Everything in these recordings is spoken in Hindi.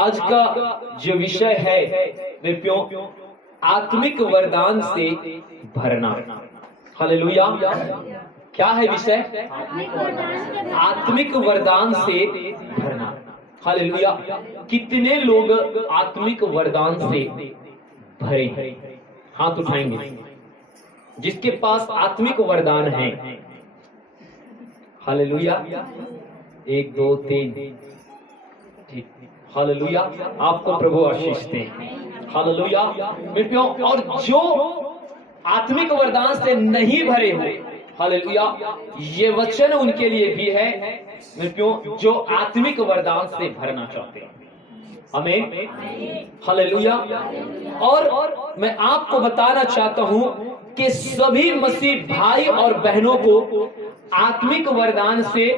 आज का जो विषय है प्रियो आत्मिक वरदान से भरना। हालेलुया। क्या है विषय? आत्मिक वरदान से भरना। हालेलुया। कितने लोग आत्मिक वरदान से भरे हैं? हाथ उठाएंगे जिसके पास आत्मिक वरदान है। हालेलुया। 1 2 3 ठीक। हालेलुया। आपको प्रभु आशीष दे। हालेलुया। मित्रों, और जो आत्मिक वरदान से नहीं भरे हुए, हालेलुया, ये वचन उनके लिए भी है मित्रों जो आत्मिक वरदान से भरना चाहते हैं। आमीन। हालेलुया। और मैं आपको बताना चाहता हूं कि सभी मसीह भाई और बहनों को आत्मिक वरदान से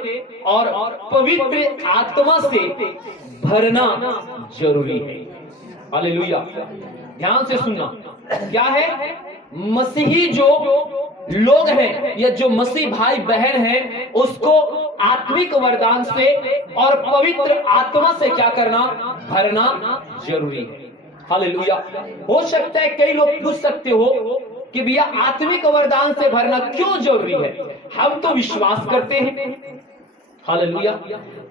और पवित्र आत्मा से भरना जरूरी है। हालेलुया। ध्यान से सुनना। क्या है? मसीही जो लोग हैं या जो मसीह भाई बहन हैं उसको आत्मिक वरदान से और पवित्र आत्मा से क्या करना? भरना जरूरी है। हालेलुया। हो सकता है कई लोग पूछ सकते हो कि भैया आत्मिक वरदान से भरना क्यों जरूरी है? हम तो विश्वास करते हैं। हालेलुया।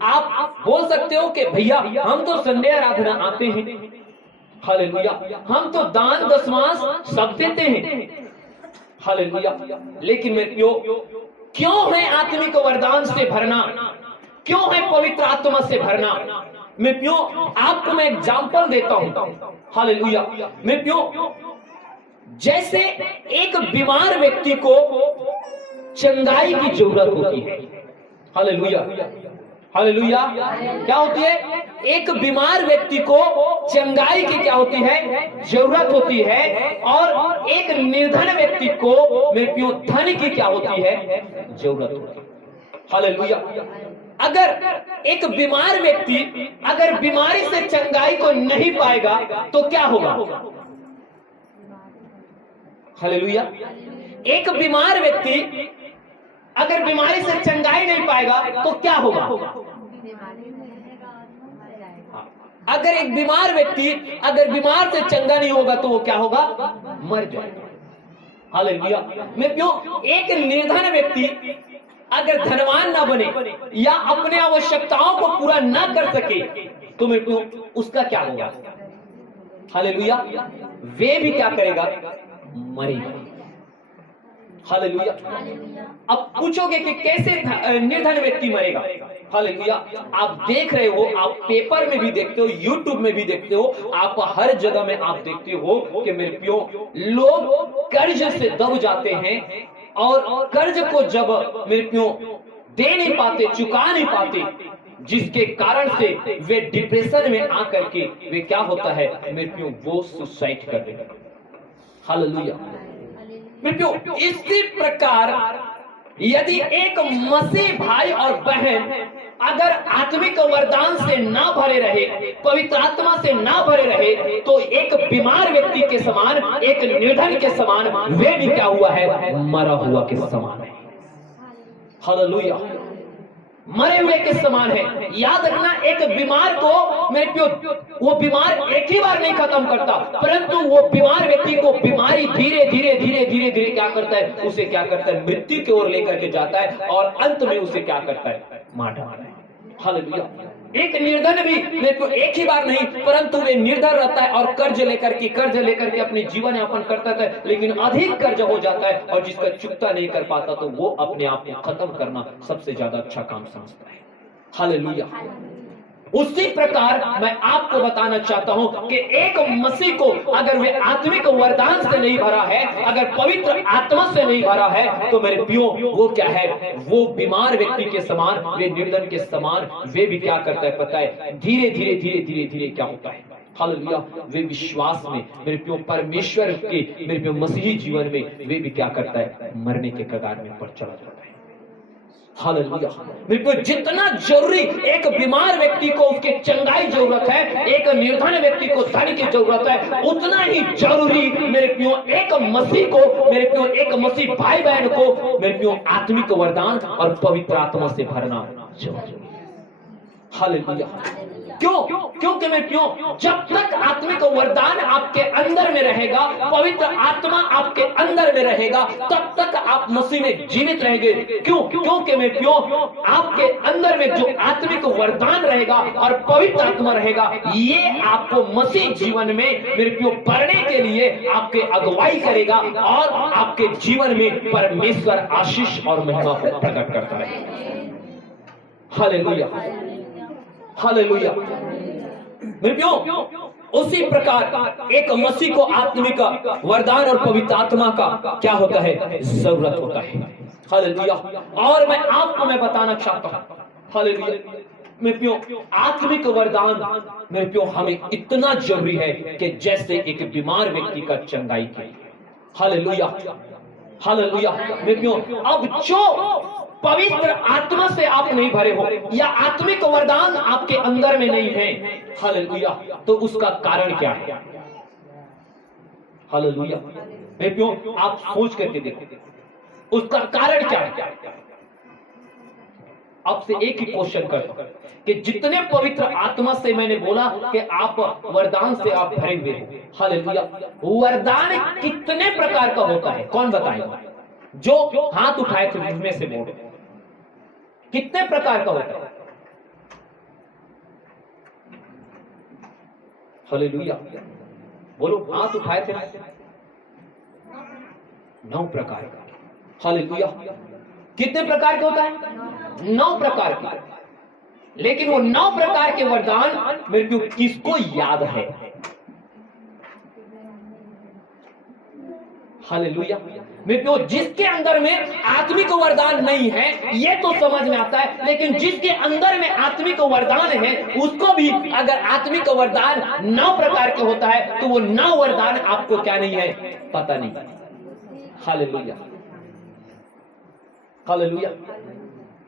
आप बोल सकते हो कि भैया हम तो संडे आराधना आते हैं। हालेलुया। हम तो दान दशमांश सब देते हैं। हालेलुया। लेकिन मैं क्यों है आत्मिक वरदान से भरना? क्यों है पवित्र आत्मा से भरना? मैं आपको मैं एग्जांपल देता हूं। हालेलुया। मैं जैसे एक बीमार व्यक्ति को चंगाई की जरूरत होती है। हालेलुया। हालेलुया। क्या होती है? एक बीमार व्यक्ति को चंगाई की क्या होती है? जरूरत होती है। और एक निर्धन व्यक्ति को धन की क्या होती है? जरूरत होती है। हालेलुया। अगर एक बीमार व्यक्ति अगर बीमारी से चंगाई को नहीं पाएगा तो क्या होगा? हालेलुया। एक बीमार व्यक्ति अगर बीमारी से चंगाई नहीं पाएगा तो क्या होगा? अगर एक बीमार व्यक्ति अगर बीमार से चंगा नहीं होगा तो वो क्या होगा? मर जाएगा। हालेलुया। मैं एक निर्धन व्यक्ति अगर धनवान ना बने या अपने आवश्यकताओं को पूरा ना कर सके तो मैं उसका क्या होगा? हालेलुया। वे भी क्या करेगा? मरेगा। हालेलुया। अब पूछोगे कि कैसे निर्धन व्यक्ति मरेगा? हालेलुया। आप देख रहे हो, आप पेपर में भी देखते हो, यूट्यूब में भी देखते हो, आप हर जगह में आप देखते हो कि मेरे प्यो लोग कर्ज से दब जाते हैं और कर्ज को जब मेरे प्यो दे नहीं पाते, चुका नहीं पाते, जिसके कारण से वे डिप्रेशन में आकर के वे क्या होता है मेरे प्यो वो सुसाइड कर देते हैं। हालेलुया। इसी प्रकार यदि एक मसीह भाई और बहन अगर आत्मिक वरदान से ना भरे रहे, पवित्र आत्मा से ना भरे रहे, तो एक बीमार व्यक्ति के समान, एक निर्धन के समान वे भी क्या हुआ है? मरा हुआ के समान है। हालेलुया। मरे हुए के समान है। याद रखना, एक बीमार को मेरे वो बीमार एक ही बार नहीं खत्म करता, परंतु वो बीमार व्यक्ति को बीमारी धीरे धीरे धीरे धीरे धीरे क्या करता है? उसे क्या करता है? मृत्यु की ओर लेकर के जाता है और अंत में उसे क्या करता है? मार डालता है। हालेलुया। एक निर्धन भी एक ही बार नहीं, परंतु वे निर्धन रहता है और कर्ज लेकर के अपनी जीवन यापन करता है, लेकिन अधिक कर्ज हो जाता है और जिसका चुकता नहीं कर पाता तो वो अपने आप को खत्म करना सबसे ज्यादा अच्छा काम समझता है। हालेलुया। उसी प्रकार मैं आपको बताना चाहता हूं कि एक मसीह को अगर वे आत्मिक वरदान से नहीं भरा है, अगर पवित्र आत्मा से नहीं भरा है, तो मेरे प्रियो वो क्या है? वो बीमार व्यक्ति के समान, वे निर्धन के समान वे भी क्या करता है पता है? धीरे धीरे धीरे धीरे धीरे क्या होता है? हालेलुया। वे विश्वास में मेरे प्रियो परमेश्वर के मेरे प्रियो मसीही जीवन में वे भी क्या करता है? मरने के कगार में पर चला जाता है। हालेलुया। बिल्कुल जितना जरूरी एक बीमार व्यक्ति को उसके चंगाई जरूरत है, एक निर्धन व्यक्ति को धन की जरूरत है, उतना ही जरूरी मेरे प्रियो एक मसीह को, मेरे प्रियो एक मसीह भाई बहन को मेरे प्रियो आत्मिक वरदान और पवित्र आत्मा से भरना जरूरी है। हालेलुया। क्यों? क्योंकि मैं क्यों, जब तक आत्मिक वरदान आपके अंदर में रहेगा, पवित्र आत्मा आपके अंदर में रहेगा, तब तक आप मसीह में जीवित रहेंगे। क्यों? क्योंकि मैं क्यों, आपके अंदर में जो आत्मिक वरदान रहेगा और पवित्र आत्मा रहेगा, ये आपको मसीह जीवन में मेरे क्यों बढ़ने के लिए आपके अगुवाई करेगा और आपके जीवन में परमेश्वर आशीष और महिमा को प्रकट करता है। Hallelujah, hallelujah. मेरे प्रियो, उसी प्रकार एक मसीह को आत्मिक वरदान और पवित्र आत्मा का क्या होता है, जरूरत होता है। हालेलुया। और मैं आपको बताना चाहता हूं, हालेलुया, मेरे प्रियो, आत्मिक वरदान मेरे प्रियो हमें इतना जरूरी है कि जैसे एक बीमार व्यक्ति का चंगाई के। Hallelujah, hallelujah. मेरे प्रियो, अब जो पवित्र आत्मा से आप नहीं भरे हो या आत्मिक वरदान आपके अंदर में नहीं है, हालेलुया, तो उसका कारण क्या है? हालेलुया। मेरे प्रियो, आप सोच करके देखो उसका कारण क्या है। आपसे एक ही क्वेश्चन करता कि जितने पवित्र आत्मा से मैंने बोला कि आप वरदान से आप भरे हुए हो, हालेलुया, वरदान कितने प्रकार का होता है? कौन बताएगा? जो हाथ उठाए थे उनमें से बोलो, कितने प्रकार का होता है? हालेलुया, बोलो, हाथ उठाए थे। 9 प्रकार का। हालेलुया। कितने प्रकार के होता है? 9 प्रकार के। लेकिन वो 9 प्रकार के वरदान मेरे को किसको याद है? हालेलुया। मेरे को जिसके अंदर में आत्मिक वरदान नहीं है ये तो समझ में आता है, लेकिन जिसके अंदर में आत्मिक वरदान है उसको भी अगर आत्मिक वरदान 9 प्रकार के होता है तो वो 9 वरदान आपको क्या नहीं है, पता नहीं। Hallelujah, hallelujah.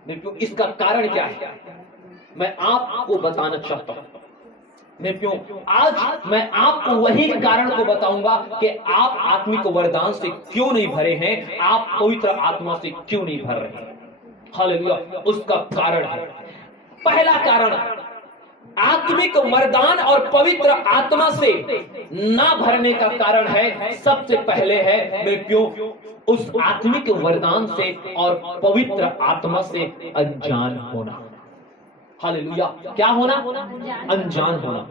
मेरे को इसका कारण क्या है मैं आपको बताना चाहता हूं। मैं क्यों आज मैं आपको वही कारण को बताऊंगा कि आप आत्मिक वरदान से क्यों नहीं भरे हैं, आप पवित्र आत्मा से क्यों नहीं भर रहे हैं। हालेलुया। उसका कारण है, पहला कारण आत्मिक वरदान और पवित्र आत्मा से ना भरने का कारण है, सबसे पहले है मैं क्यों उस आत्मिक वरदान से और पवित्र आत्मा से अनजान होना। हालेलुया। क्या होना? अनजान होना।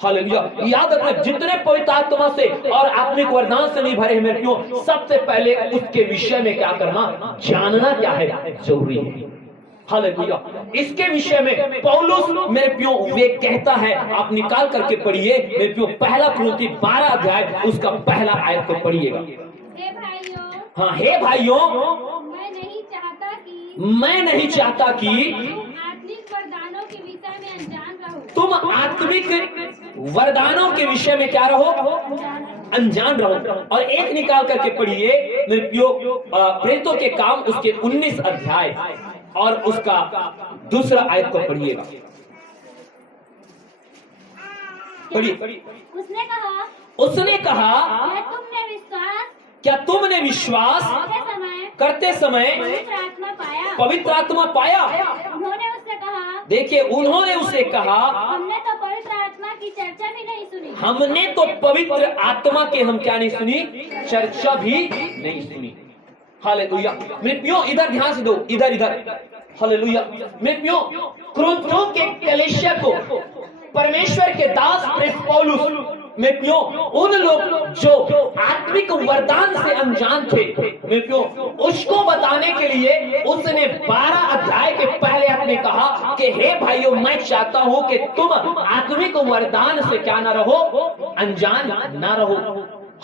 हालेलुया। याद रखना, जितने पवित्र आत्मा से और आत्मिक वरदान से नहीं भरे हैं मेरे क्यों, सबसे पहले उसके विषय में क्या करना, जानना क्या है, जरूरी है। हालेलुया। इसके विषय में पौलुस मेरे प्यो वे कहता है, आप निकाल करके पढ़िए मेरे प्यो, पहला कुरिन्थी 12 अध्याय उसका पहला आयत को पढ़िएगा। हाँ, हे भाइयों, मैं नहीं चाहता कि तुम आत्मिक वरदानों के विषय में क्या रहो, अनजान रहो। और एक निकाल करके पढ़िए मेरे प्यो, प्रेरितों के काम उसके 19 अध्याय और उसका दूसरा आयत को पढ़िएगा। पढ़िए। उसने कहा क्या तुमने विश्वास करते समय पवित्र आत्मा पाया? देखिए, उन्होंने उससे कहा हमने तो पवित्र आत्मा की चर्चा भी नहीं सुनी। हमने तो पवित्र आत्मा के हम क्या नहीं सुनी, चर्चा भी नहीं सुनी। हालेलुया। मेरे प्यो इधर ध्यान से दो, इधर इधर। हालेलुया। मेरे प्यो, कुरिन्थियों के कलीसिया को परमेश्वर के दास प्रेरित पौलुस में प्यो उन लोग जो आत्मिक वरदान से अनजान थे में प्यो उसको बताने के लिए उसने 12 अध्याय के पहले अपने कहा कि हे भाइयों, मैं चाहता हूं कि तुम आत्मिक वरदान से क्या ना रहो, अनजान ना रहो।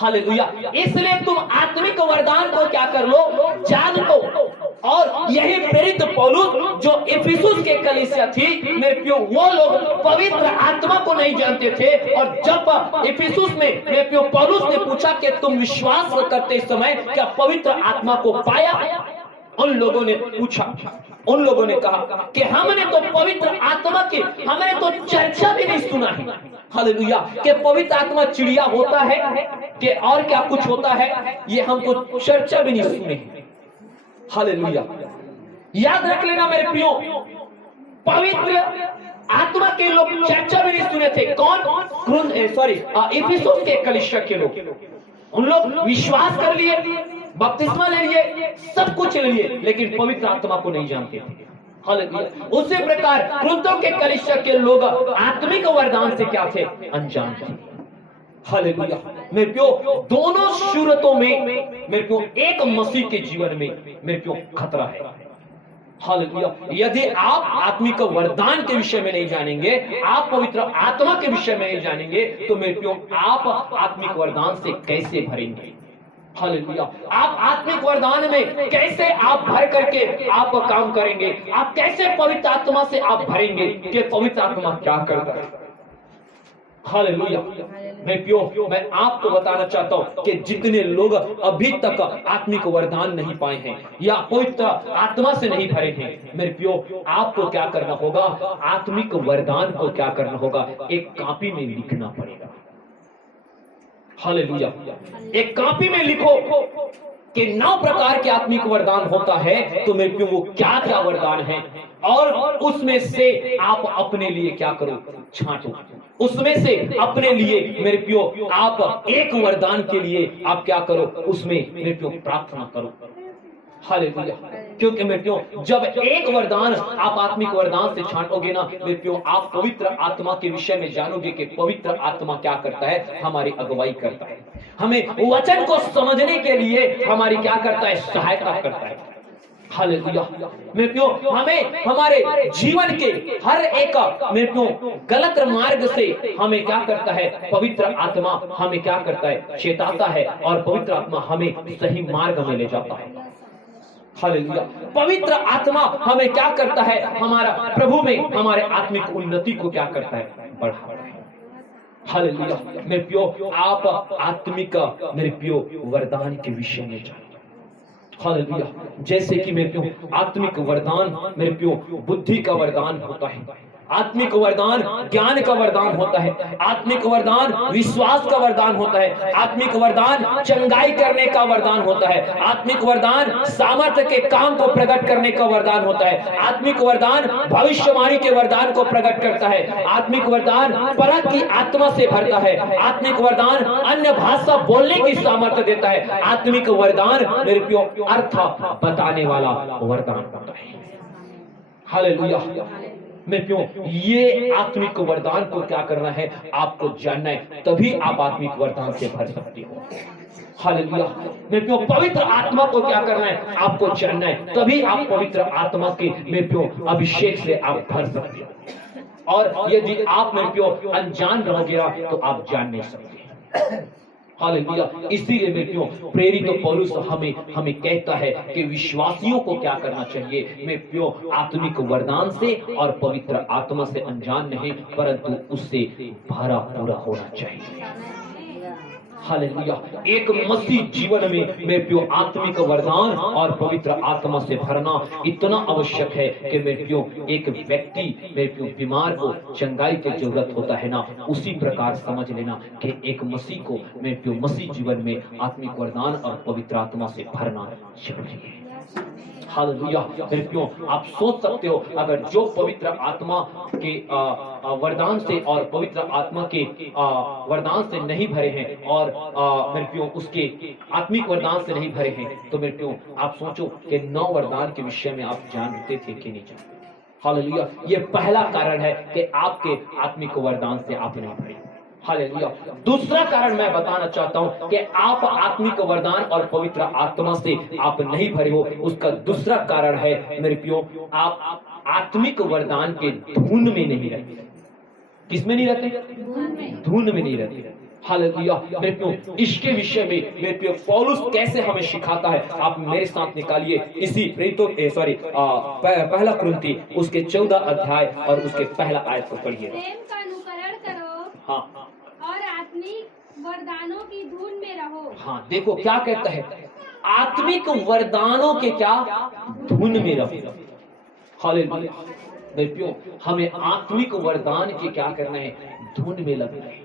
हालेलुया। इसलिए तुम आत्मिक वरदान को क्या कर लो, जान लो। और यही प्रेरित पौलुस जो इफिसुस के कलीसिया थी मेरे प्यो, वो लोग पवित्र आत्मा को नहीं जानते थे। और जब इफिसुस में मेरे प्यो पौलुस ने पूछा कि तुम विश्वास करते समय क्या पवित्र आत्मा को पाया, उन लोगों ने पूछा, उन लोगों ने कहा कि हमने तो पवित्र आत्मा की हमने तो चर्चा भी नहीं सुना है। हालेलुया। कि पवित्र आत्मा चिड़िया होता है कि और क्या कुछ होता है, ये हमको चर्चा भी नहीं सुने। हालेलुया। याद रख लेना मेरे प्रियो, पवित्र के लोग चर्चा भी नहीं सुने थे। कौन? इफिसुस के कलीसिया के लोग, उन लोग विश्वास कर लिए, बपतिस्मा ले लिए, सब कुछ ले लिए, लेकिन पवित्र आत्मा को नहीं जानते थे। हालेलुया। उसी प्रकार कुरिन्थों के कलीसिया के लोग आत्मिक वरदान से क्या थे? अनजान थे। हालेलुया। मेरे प्यो, दोनों सूरतों में मेरे प्यो एक मसीह के जीवन में मेरे प्यो खतरा है। हालेलुया। यदि आप आत्मिक वरदान के विषय में नहीं जानेंगे, आप पवित्र आत्मा के विषय में नहीं जानेंगे, तो मेरे प्यो आप आत्मिक वरदान से कैसे भरेंगे? हालेलुया। आप आत्मिक वरदान में कैसे आप भर करके आप काम करेंगे? आप कैसे पवित्र आत्मा से आप भरेंगे कि पवित्र आत्मा क्या करता है? हालेलुया। मैं आपको बताना चाहता हूं कि जितने लोग अभी तक आत्मिक वरदान नहीं पाए हैं या पवित्र आत्मा से नहीं भरे हैं, मेरे प्यो, आपको क्या करना होगा? आत्मिक वरदान को क्या करना होगा? एक कॉपी में लिखना पड़ेगा। हालेलुया। एक कॉपी में लिखो कि 9 प्रकार के आत्मिक वरदान होता है, तो मेरे प्यो वो क्या क्या वरदान है, और उसमें से आप अपने लिए क्या करो? छांटो। उसमें से अपने लिए मेरे प्यो आप एक वरदान के लिए आप क्या करो? उसमें मेरे प्यो प्रार्थना करो। हालेलुया। क्योंकि मेरे प्यो, जब एक वरदान आप आत्मिक वरदान से छांटोगे ना मेरे प्यो, आप पवित्र आत्मा के विषय में जानोगे कि पवित्र आत्मा क्या करता है? हमारी अगुवाई करता है, हमें वचन को समझने के लिए हमारी क्या करता है? सहायता करता है। हालेलुया। मेरे प्यो, हमें हमारे जीवन के हर एक मेरे प्यो गलत मार्ग से हमें क्या करता है? पवित्र आत्मा हमें क्या करता है? चेताता है, और पवित्र आत्मा हमें सही मार्ग में ले जाता है। हालेलुया। पवित्र आत्मा हमें क्या करता है? हमारा प्रभु में हमारे आत्मिक उन्नति को क्या करता है? बढ़ाता है। हालेलुया। मेरे प्यो, आप आत्मिक मेरे प्यो वरदान के विषय में जानिए। हालेलुया। जैसे कि मेरे प्यो आत्मिक वरदान मेरे प्यो बुद्धि का वरदान होता है, आत्मिक वरदान ज्ञान का वरदान होता है, आत्मिक वरदान विश्वास का वरदान होता है, आत्मिक वरदान चंगाई करने का वरदान होता है, आत्मिक वरदान सामर्थ्य के काम को प्रकट करने का वरदान होता है, आत्मिक वरदान भविष्यवाणी के वरदान को प्रकट करता है, आत्मिक वरदान परख की आत्मा से भरता है, आत्मिक वरदान अन्य भाषा बोलने की सामर्थ्य देता है, आत्मिक वरदान मेरे प्यो अर्थ बताने वाला वरदान होता है। हालेलुया। मैं क्यों ये आत्मिक वरदान को क्या करना है? आपको जानना है, तभी आप आत्मिक वरदान से भर सकते हो। हालेलुया। मैं क्यों पवित्र आत्मा को क्या करना है? आपको जानना है, तभी आप पवित्र आत्मा के मैं क्यों अभिषेक से आप भर सकते हो। और यदि आप मैं क्यों अनजान रहोगे तो आप जान नहीं सकते। हालेलुया। इसीलिए मैं क्यों प्रेरित तो पौलुस हमें कहता है कि विश्वासियों को क्या करना चाहिए? मैं क्यों आत्मिक वरदान से और पवित्र आत्मा से अनजान नहीं, परंतु उससे भरा पूरा होना चाहिए। हालेलुया। एक मसीह जीवन में मैं प्यो आत्मिक वरदान और पवित्र आत्मा से भरना इतना आवश्यक है कि मैं प्यो एक व्यक्ति मैं प्यो बीमार को चंगाई की जरूरत होता है ना, उसी प्रकार समझ लेना कि एक मसीह को मैं प्यो मसीह जीवन में आत्मिक वरदान और पवित्र आत्मा से भरना जरूरी है। हालेलुया। मेरे प्यो आप सोच सकते हो, अगर जो पवित्र आत्मा के वरदान से और पवित्र आत्मा के वरदान से नहीं भरे हैं और मेरे प्यो उसके आत्मिक वरदान से नहीं भरे हैं, तो मेरे प्यो आप सोचो कि 9 वरदान के विषय में आप जानते थे कि नहीं जानते। हालेलुया। ये पहला कारण है कि आपके आत्मिक वरदान से आप नहीं भरे। हालेलुया। दूसरा कारण मैं बताना चाहता हूं कि आप आत्मिक वरदान और पवित्र आत्मा से आप नहीं भरे हो, उसका दूसरा कारण है मेरे प्यो आप आत्मिक वरदान के धुन में नहीं रहते। किसमें नहीं रहते? धुन में नहीं रहते। हालेलुया। मेरे प्यो इसके विषय में मेरे प्यो पौलुस कैसे हमें सिखाता है, आप मेरे साथ निकालिए इसी पहला कुरिन्थी उसके 14 अध्याय और उसके पहला आयत को पढ़िए। प्रेम का अनुकरण करो। हाँ। और आत्मिक वरदानों की धुन में रहो। हाँ, देखो क्या कहता है, आत्मिक वरदानों के क्या धुन में रहो। हालेलुया। मेरे प्यो हमें आत्मिक वरदान के क्या करना है? धुन में लगना है।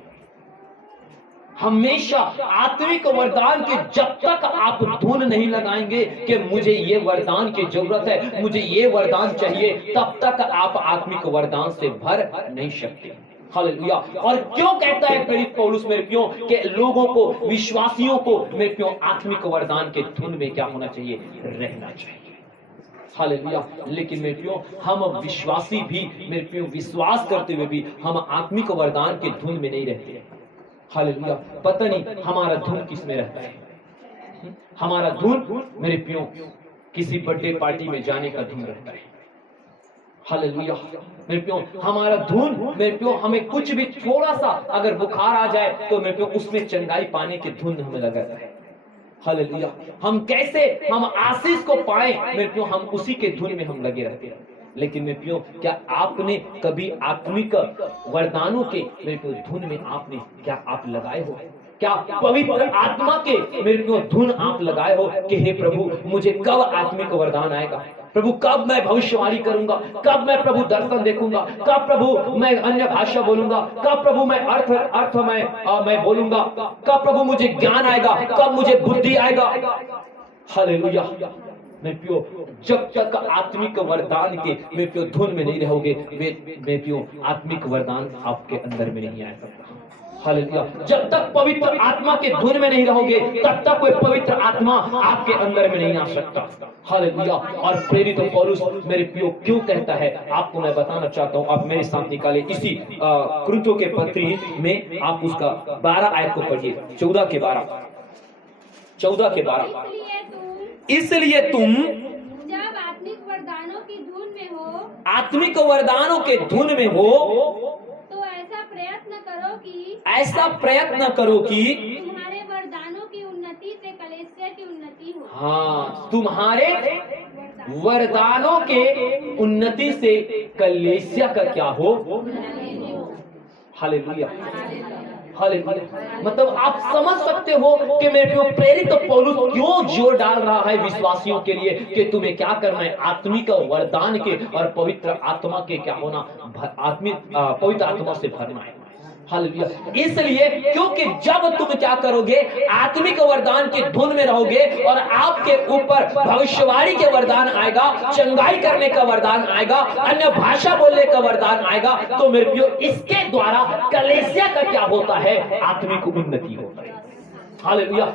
हमेशा आत्मिक वरदान के जब तक आप धुन नहीं लगाएंगे कि मुझे ये वरदान की जरूरत है, मुझे ये वरदान चाहिए, तब तक आप आत्मिक वरदान से भर नहीं सकते। हालेलुया। और क्यों कहता है प्रेरित पौलुस मेरे प्रियो कि लोगों को, विश्वासियों को मेरे प्रियो आत्मिक वरदान के धुन में क्या होना चाहिए? रहना चाहिए। हालेलुया। लेकिन मेरे प्रियो हम विश्वासी भी मेरे प्रियो विश्वास करते हुए भी हम आत्मिक वरदान के धुन में नहीं रहते। हालेलुया। पता नहीं हमारा धुन किस में रहता है। हमारा धुन मेरे प्रियो किसी बर्थडे पार्टी में जाने का धुन रहता है। हालेलुया। मेरे प्रियो हमारा धुन मेरे प्रियो हमें कुछ भी थोड़ा सा अगर बुखार आ जाए तो मेरे प्रियो उसमें चंगाई पाने के धुन हमें लगाता है। हालेलुया। हम कैसे हम आशीष को पाए मेरे प्रियो, हम उसी के धुन में हम लगे रहते हैं। लेकिन मेरे प्रियो क्या आपने कभी आत्मिक वरदानों के मेरे प्रियो धुन में आपने क्या आप लगाए हो? क्या पवित्र आत्मा के मेरे प्रियो धुन आप लगाए हो कि हे प्रभु मुझे कब आत्मिक वरदान आएगा? प्रभु कब मैं भविष्यवाणी करूंगा? कब मैं प्रभु दर्शन देखूंगा? कब प्रभु मैं अन्य भाषा बोलूंगा? कब प्रभु मैं अर्थ मैं बोलूंगा? कब प्रभु मुझे ज्ञान आएगा? कब मुझे बुद्धि आएगा? हालेलुया। मेरे प्रियो जब तक आत्मिक वरदान के मेरे प्रियो धुन में नहीं रहोगे मेरे प्रियो आत्मिक वरदान आपके अंदर में नहीं आ सकता। हालेलुया। जब तक पवित्र आत्मा के धुन में नहीं रहोगे तब तक कोई पवित्र आत्मा आपके अंदर में नहीं आ सकता। हालेलुया। और प्रेरित पौलुस मेरे प्रियो क्यों कहता है आपको मैं बताना चाहता हूं। आप मेरे साथ निकाले इसी कुरिन्थियों के पत्री में आप उसका 12 आयत को पढ़िए। 14 के 12। इसलिए तुम जब आत्मिक वरदानों की धुन में हो, आत्मिक वरदानों के धुन में हो तो ऐसा प्रयत्न करो कि तुम्हारे वरदानों की उन्नति से कलीसिया की उन्नति हो। हाँ, तुम्हारे वरदानों के उन्नति से कलीसिया का क्या हो? हालेलुया। हालेलुया। मतलब आप समझ सकते हो कि मेरे प्रेरित पौलुस क्यों जोर डाल रहा है विश्वासियों के लिए कि तुम्हें क्या करना है? आत्मिक वरदान के और पवित्र आत्मा के क्या होना? पवित्र आत्मा से भरना है। हालेलुया। इसलिए क्योंकि जब तुम क्या करोगे? आत्मिक वरदान की धुन में रहोगे और आपके ऊपर भविष्यवाणी के वरदान आएगा, चंगाई करने का वरदान आएगा, अन्य भाषा बोलने का वरदान आएगा, तो मेरे प्रियो इसके द्वारा कलीसिया का क्या होता है? आत्मिक उन्नति होता है। हालेलुया।